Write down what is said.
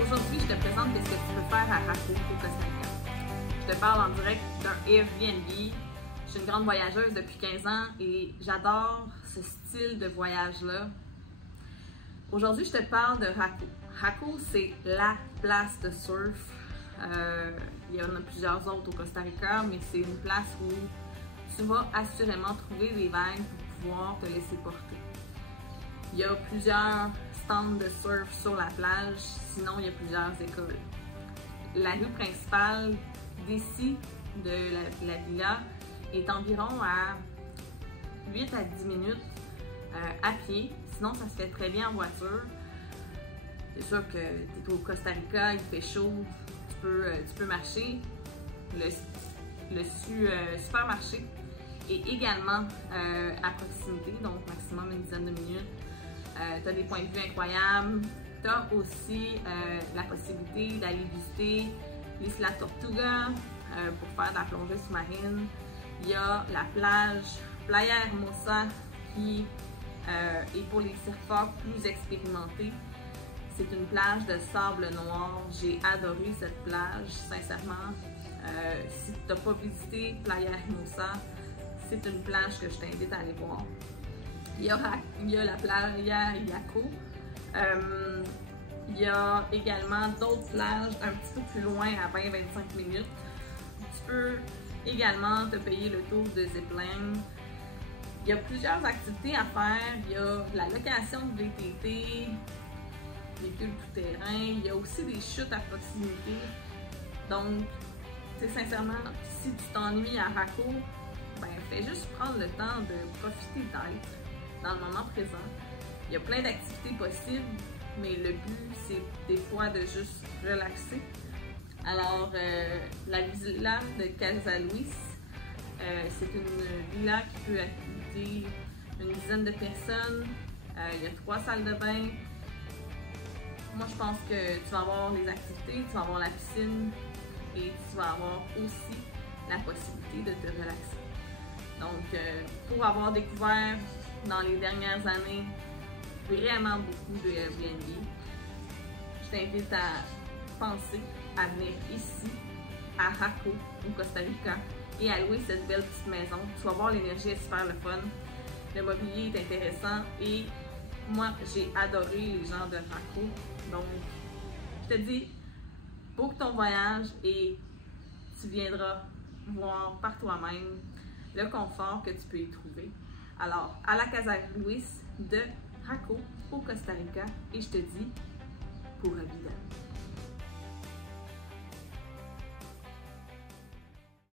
Aujourd'hui, je te présente ce que tu peux faire à Raco, au Costa Rica. Je te parle en direct d'un Airbnb. Je suis une grande voyageuse depuis 15 ans et j'adore ce style de voyage-là. Aujourd'hui, je te parle de Raco. Raco, c'est la place de surf. Il y en a plusieurs autres au Costa Rica, mais c'est une place où tu vas assurément trouver des vagues pour pouvoir te laisser porter. Il y a plusieurs stands de surf sur la plage, sinon il y a plusieurs écoles. La rue principale d'ici, de la villa, est environ à 8 à 10 minutes à pied. Sinon, ça se fait très bien en voiture. C'est sûr que tu es au Costa Rica, il fait chaud, tu peux marcher. Le supermarché est également à proximité, donc maximum une dizaine de minutes. Tu as des points de vue incroyables. Tu as aussi la possibilité d'aller visiter l'Isla Tortuga pour faire de la plongée sous-marine. Il y a la plage Playa Hermosa qui est pour les surfeurs plus expérimentés. C'est une plage de sable noir. J'ai adoré cette plage, sincèrement. Si tu n'as pas visité Playa Hermosa, c'est une plage que je t'invite à aller voir. Il y a la Playa Yaco. Il y a également d'autres plages un petit peu plus loin, à 20-25 minutes. Tu peux également te payer le tour de zipline. Il y a plusieurs activités à faire. Il y a la location de VTT, véhicules tout-terrain. Il y a aussi des chutes à proximité. Donc, sincèrement, si tu t'ennuies à Raco, ben, fais juste prendre le temps de profiter d'être dans le moment présent. Il y a plein d'activités possibles, mais le but, c'est des fois de juste relaxer. Alors, la villa de Casa Luis, c'est une villa qui peut accueillir une dizaine de personnes. Il y a 3 salles de bain. Moi, je pense que tu vas avoir les activités, tu vas avoir la piscine et tu vas avoir aussi la possibilité de te relaxer. Donc, pour avoir découvert dans les dernières années vraiment beaucoup de Airbnb, je t'invite à penser à venir ici, à Raco, au Costa Rica, et à louer cette belle petite maison. Tu vas voir, l'énergie est super le fun, le mobilier est intéressant et moi, j'ai adoré les gens de Raco. Donc, je te dis, book ton voyage et tu viendras voir par toi-même le confort que tu peux y trouver. Alors, à la Casa Luis de Raco, au Costa Rica, et je te dis, pura vida.